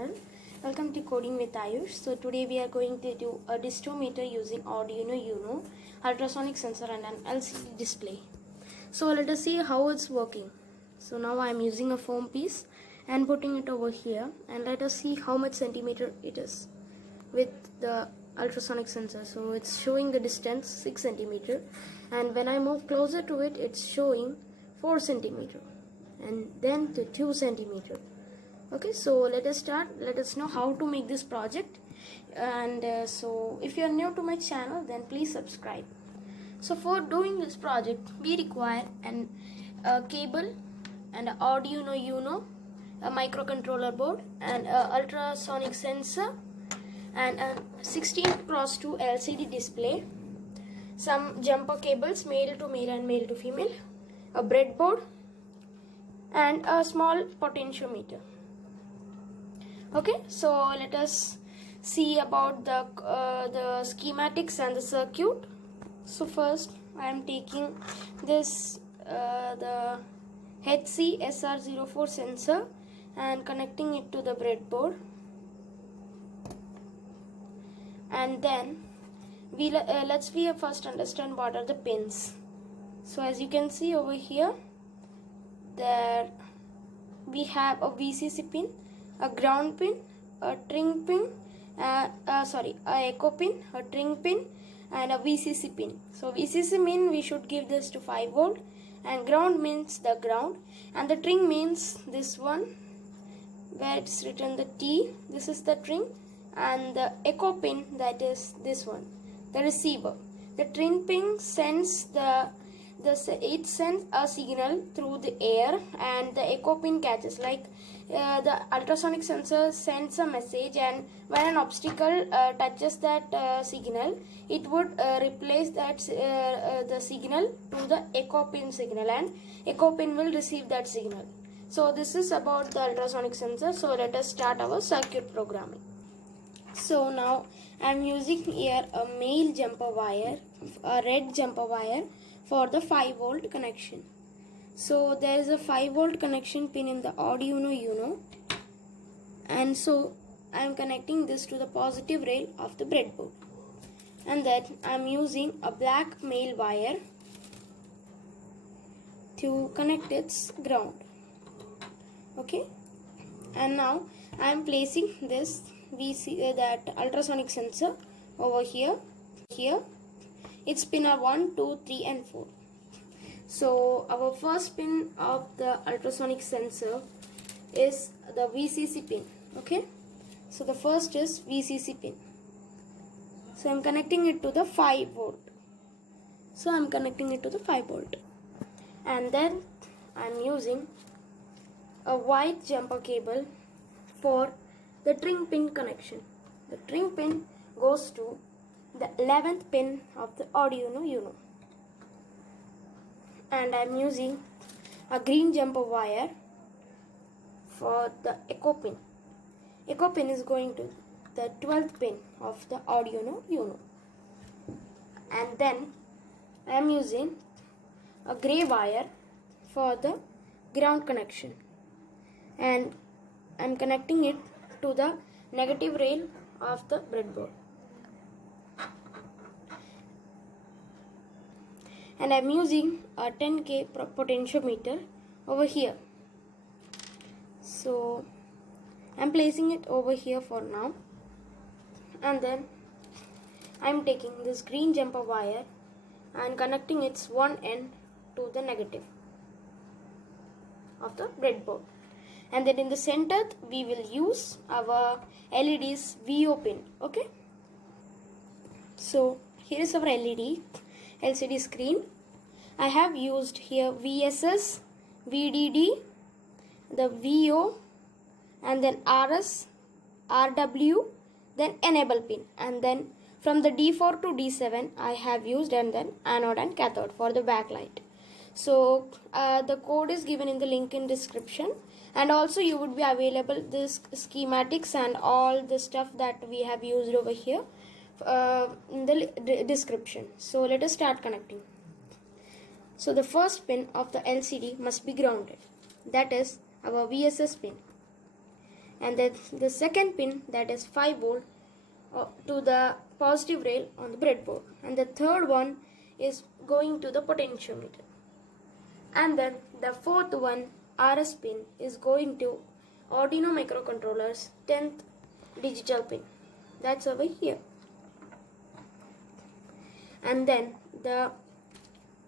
channel. Welcome to Coding with Ayush. So today we are going to do a DistoMeter using Arduino UNO, ultrasonic sensor and an LCD display. So let us see how it's working. So now I am using a foam piece and putting it over here, and let us see how much centimeter it is with the ultrasonic sensor. So it's showing the distance 6 centimeter, and when I move closer to it, it's showing 4 centimeter and then to 2 centimeter. Okay, so let us start. Let us know how to make this project. And so if you are new to my channel, then please subscribe. So for doing this project, we require a cable and an Arduino UNO, a microcontroller board, and an ultrasonic sensor, and a 16x2 LCD display, some jumper cables, male to male and male to female, a breadboard, and a small potentiometer. Okay, so let us see about the schematics and the circuit. So first I am taking this the HC SR04 sensor and connecting it to the breadboard, and then let's first understand what are the pins. So as you can see over here, there we have a VCC pin, a ground pin, a tring pin, a echo pin, a tring pin, and a VCC pin. So VCC means we should give this to 5 volt, and ground means the ground, and the tring means this one where it's written the T, this is the tring, and the echo pin, that is this one, the receiver. The tring pin sends it sends a signal through the air, and the echo pin catches, like the ultrasonic sensor sends a message, and when an obstacle touches that signal, it would replace that the signal to the echo pin signal, and echo pin will receive that signal. So this is about the ultrasonic sensor. So let us start our circuit programming. So now I am using here a male jumper wire, a red jumper wire, for the 5 volt connection. So there is a 5 volt connection pin in the Arduino UNO, and so I am connecting this to the positive rail of the breadboard, and then I am using a black male wire to connect its ground. Okay, and now I am placing this that ultrasonic sensor over here. Its pin are 1, 2, 3 and 4. So our first pin of the ultrasonic sensor is the VCC pin. Okay, so the first is VCC pin. So I am connecting it to the 5 volt. So I am connecting it to the 5 volt, and then I am using a white jumper cable for the tring pin connection. The tring pin goes to the 11th pin of the Arduino UNO, and I am using a green jumper wire for the echo pin. Echo pin is going to the 12th pin of the Arduino UNO, and then I am using a grey wire for the ground connection, and I am connecting it to the negative rail of the breadboard, and I am using a 10K potentiometer over here. So I am placing it over here for now, and then I am taking this green jumper wire and connecting its one end to the negative of the breadboard, and then in the center we will use our LED's VO pin. Okay, so here is our LCD screen. I have used here VSS, VDD, the VO, and then RS, RW, then enable pin, and then from the D4 to D7 I have used, and then anode and cathode for the backlight. So the code is given in the link in description, and also you would be available this schematics and all the stuff that we have used over here in the description. So let us start connecting. So the first pin of the LCD must be grounded, that is our VSS pin. and then the second pin, that is 5 volt, to the positive rail on the breadboard, and the third one is going to the potentiometer, and then the fourth one, RS pin, is going to Arduino microcontroller's 10th digital pin, that's over here. And then the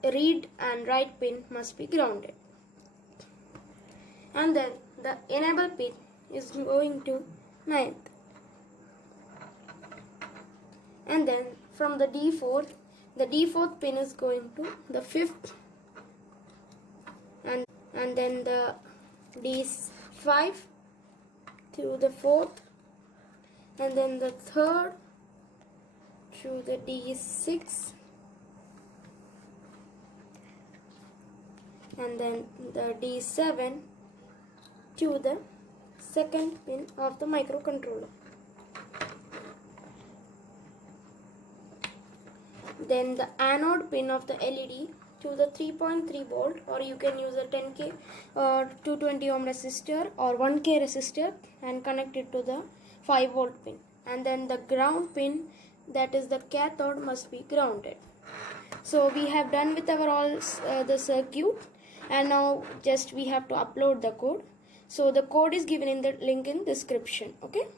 read and write pin must be grounded, and then the enable pin is going to 9th, and then from the D4th pin is going to the 5th, and then the D5 to the 4th, and then the 3rd to the D6, and then the D7 to the second pin of the microcontroller. Then the anode pin of the LED to the 3.3 volt, or you can use a 10k or 220 ohm resistor or 1k resistor and connect it to the 5 volt pin. And then the ground pin, that is the cathode, must be grounded. So we have done with our the circuit, and now just we have to upload the code. So the code is given in the link in description. Okay,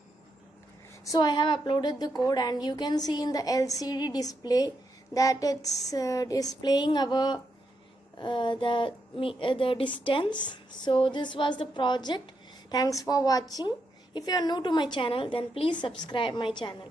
so I have uploaded the code, and you can see in the LCD display that it's displaying our the distance. So this was the project. Thanks for watching. If you are new to my channel, then please subscribe my channel.